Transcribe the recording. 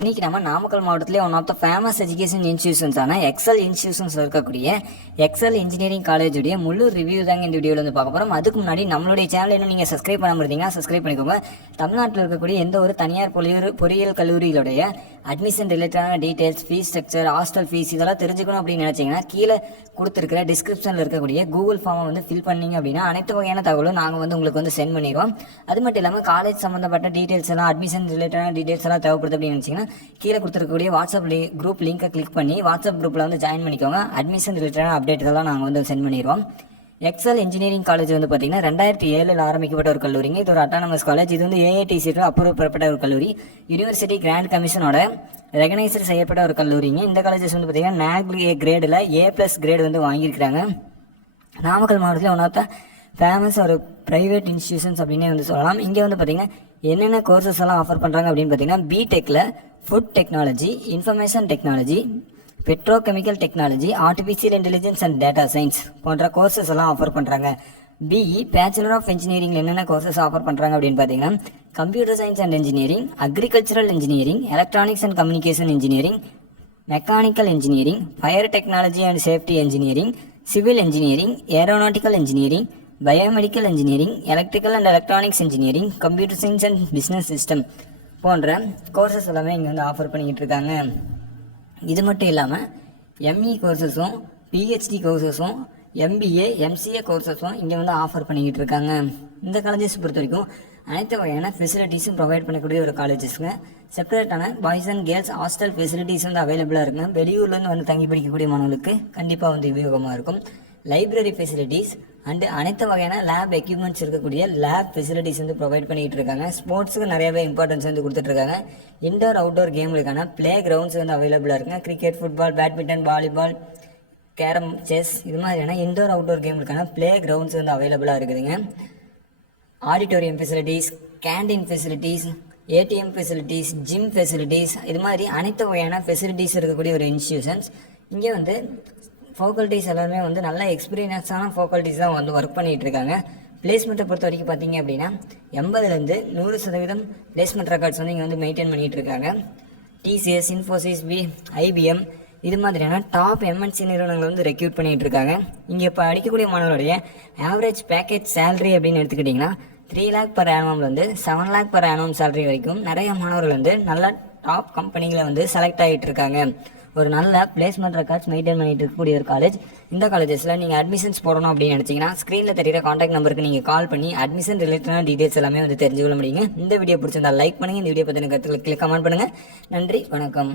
இன்னைக்கு நம்ம நாமக்கல் மாவட்டத்திலே one of the famous education இன்ஸ்டியூஷன்ஸான எக்ஸல் இன்ஸ்டியூஷன்ஸில் இருக்கக்கூடிய எக்ஸல் இன்ஜினியரிங் காலேஜுடைய முழு ரிவ்யூ தாங்க இந்த வீடியோவில் வந்து பார்க்க போகிறோம். அதுக்கு முன்னாடி நம்மளுடைய சேனல் இன்னும் நீங்கள் சப்ஸ்கிரைப் பண்ணாமல் இருந்தீங்கன்னா சப்ஸ்கிரைப் பண்ணிக்கோங்க. தமிழ்நாட்டில் இருக்கக்கூடிய எந்த ஒரு தனியார் பொறியியல் கல்லூரிகளுடைய அட்மிஷன் ரிலேட்டடான details, fees structure, hostel fees இதெல்லாம் தெரிஞ்சுக்கணும் அப்படின்னு நினச்சிங்கன்னா கீழே கொடுத்துருக்கிற டிஸ்கிரிப்ஷனில் இருக்கக்கூடிய கூகுள் ஃபார்மை வந்து ஃபில் பண்ணிங்க அப்படின்னா அனைத்து வகையான தகவலும் நாங்கள் வந்து உங்களுக்கு வந்து சென்ட் பண்ணிடுவோம். அது மட்டும் இல்லாமல் காலேஜ் சம்மந்தப்பட்ட டீட்டெயில்ஸ் எல்லாம், அட்மிஷன் ரிலேட்டடான டீட்டெயில்ஸ் எல்லாம் தேவைப்படுது அப்படின்னு நினச்சிங்கன்னா கீழே கொடுத்துருக்கக்கூடிய வாட்ஸ்அப் குரூப் லிங்கை கிளிக் பண்ணி வாட்ஸ்அப் குரூப்பில் வந்து ஜாயின் பண்ணிக்கோங்க. அட்மிஷன் ரிலேட்டடான அப்டேட் எல்லாம் நாங்கள் வந்து சென்ட் பண்ணிடுவோம். எக்ஸல் இன்ஜினியரிங் காலேஜ் வந்து பார்த்தீங்கன்னா 2007 ஆரம்பிக்கப்பட்ட ஒரு கல்லூரிங்க. இது ஒரு அட்டானமஸ் காலேஜ். இது வந்து ஏஐடிசிக்கு அப்ரூவ் பெறப்பட்ட ஒரு கல்லூரி. யூனிவர்சிட்டி கிராண்ட் கமிஷனோட ரெகனைசர் செய்யப்பட்ட ஒரு கல்லூரிங்க. இந்த காலேஜஸ் வந்து பார்த்தீங்கன்னா NAAC கிரேடில் A+ கிரேடு வந்து வாங்கியிருக்கிறாங்க. நாமக்கல் மாவட்டத்தில் ஒன் ஆஃப் த ஃபேமஸ் ஒரு ப்ரைவேட் இன்ஸ்டியூஷன்ஸ் அப்படின்னே வந்து சொல்லலாம். இங்கே வந்து பார்த்தீங்கன்னா என்னென்ன கோர்சஸ் எல்லாம் ஆஃபர் பண்ணுறாங்க அப்படின்னு பார்த்தீங்கன்னா பிடெக்கில் food technology, information technology, petrochemical technology, artificial intelligence and data science போன்ற கோர்சஸ் எல்லாம் ஆஃபர் பண்ணுறாங்க. பிஇ பேச்சுலர் ஆஃப் இன்ஜினியரிங் என்னென்ன கோர்சஸ் ஆஃபர் பண்ணுறாங்க அப்படின்னு பார்த்தீங்கன்னா computer science and engineering, agricultural engineering, electronics and communication engineering, mechanical engineering, fire technology and safety engineering, civil engineering, aeronautical engineering, biomedical engineering, electrical and electronics engineering, computer science and business system போன்ற courses எல்லாமே இங்கே வந்து offer பண்ணிக்கிட்டு இருக்காங்க. இது மட்டும் இல்லாமல் ME கோர்சஸும், PhD கோர்சஸும், MBA MCA கோர்சஸும் இங்கே வந்து ஆஃபர் பண்ணிக்கிட்டு இருக்காங்க. இந்த காலேஜஸ் பொறுத்த வரைக்கும் அனைத்து வகையான ஃபெசிலிட்டிஸும் ப்ரொவைட் பண்ணக்கூடிய ஒரு காலேஜஸ்ங்க. செப்பரேட்டான boys and girls hostel facilities வந்து அவைலபிளாக இருக்குங்க. வெளியூர்லேருந்து வந்து தங்கி படிக்கக்கூடிய மாணவர்களுக்கு கண்டிப்பாக வந்து உபயோகமாக இருக்கும். லைப்ரரி ஃபெசிலிட்டிஸ் அண்டு அனைத்து வகையான லேப் எக்யூப்மெண்ட்ஸ் இருக்கக்கூடிய லேப் ஃபெசிலிட்டிஸ் வந்து ப்ரொவைட் பண்ணிகிட்டு இருக்காங்க. ஸ்போர்ட்ஸுக்கு நிறையவே இம்பார்ட்டன்ஸ் வந்து கொடுத்துட்ருக்காங்க. இன்டோர் அவுட்டோர் கேமுக்கான ப்ளே கிரவுண்ட்ஸ் வந்து அவைலபிளாக இருக்குங்க. Cricket, football, badminton, volleyball, carrom, chess இது மாதிரியான இன்டோர் அவுட்டோர் கேமுக்கான ப்ளே கிரவுண்ட்ஸ் வந்து அவைலபிளாக இருக்குதுங்க. Auditorium facilities, canteen facilities, ATM facilities, gym facilities இது மாதிரி அனைத்து வகையான ஃபெசிலிட்டிஸ் இருக்கக்கூடிய ஒரு இன்ஸ்டியூஷன்ஸ். இங்கே வந்து ஃபேக்கல்ட்டிஸ் எல்லாருமே வந்து நல்ல எக்ஸ்பீரியன்ஸான ஃபேக்கல்ட்டிஸ் தான் வந்து ஒர்க் பண்ணிகிட்டு இருக்காங்க. பிளேஸ்மெண்ட்டை பொறுத்த வரைக்கும் பார்த்தீங்க அப்படின்னா 80லேருந்து 100% பிளேஸ்மெண்ட் ரெக்கார்ட்ஸ் வந்து இங்கே வந்து மெயின்டைன் பண்ணிகிட்டு இருக்காங்க. TCS, இன்ஃபோசிஸ், IBM இது மாதிரியான டாப் MNC நிறுவனங்கள் வந்து ரெக்ரூட் பண்ணிகிட்டு இருக்காங்க. இங்கே இப்போ அடிக்கக்கூடிய மாணவர்களுடைய ஆவரேஜ் பேக்கேஜ் சேலரி அப்படின்னு எடுத்துக்கிட்டிங்கன்னா 3 lakh per annum வந்து 7 lakh per annum சேலரி வரைக்கும் நிறைய மாணவர்கள் வந்து நல்ல டாப் கம்பெனிகளை வந்து செலக்ட் ஆகிட்டு இருக்காங்க. ஒரு நல்ல பிளேஸ்மெண்ட் ரெக்கார்ட்ஸ் மெயின்டைன் பண்ணிட்டு இருக்கக்கூடிய ஒரு காலேஜ். இந்த காலேஜஸில் நீங்கள் அட்மிஷன்ஸ் போடணும் அப்படின்னு நினச்சிங்கன்னா ஸ்க்ரீனில் தெரிகிற காண்டாக்ட் நம்பருக்கு நீங்கள் கால் பண்ணி அட்மிஷன் ரிலேட்டடான டீட்டெயில்ஸ் எல்லாமே வந்து தெரிஞ்சுக்கொள்ள முடியுங்க. இந்த வீடியோ பிடிச்சிருந்தா லைக் பண்ணுங்கள். இந்த வீடியோ பற்றின கருத்துக்களை கமெண்ட் பண்ணுங்கள். நன்றி, வணக்கம்.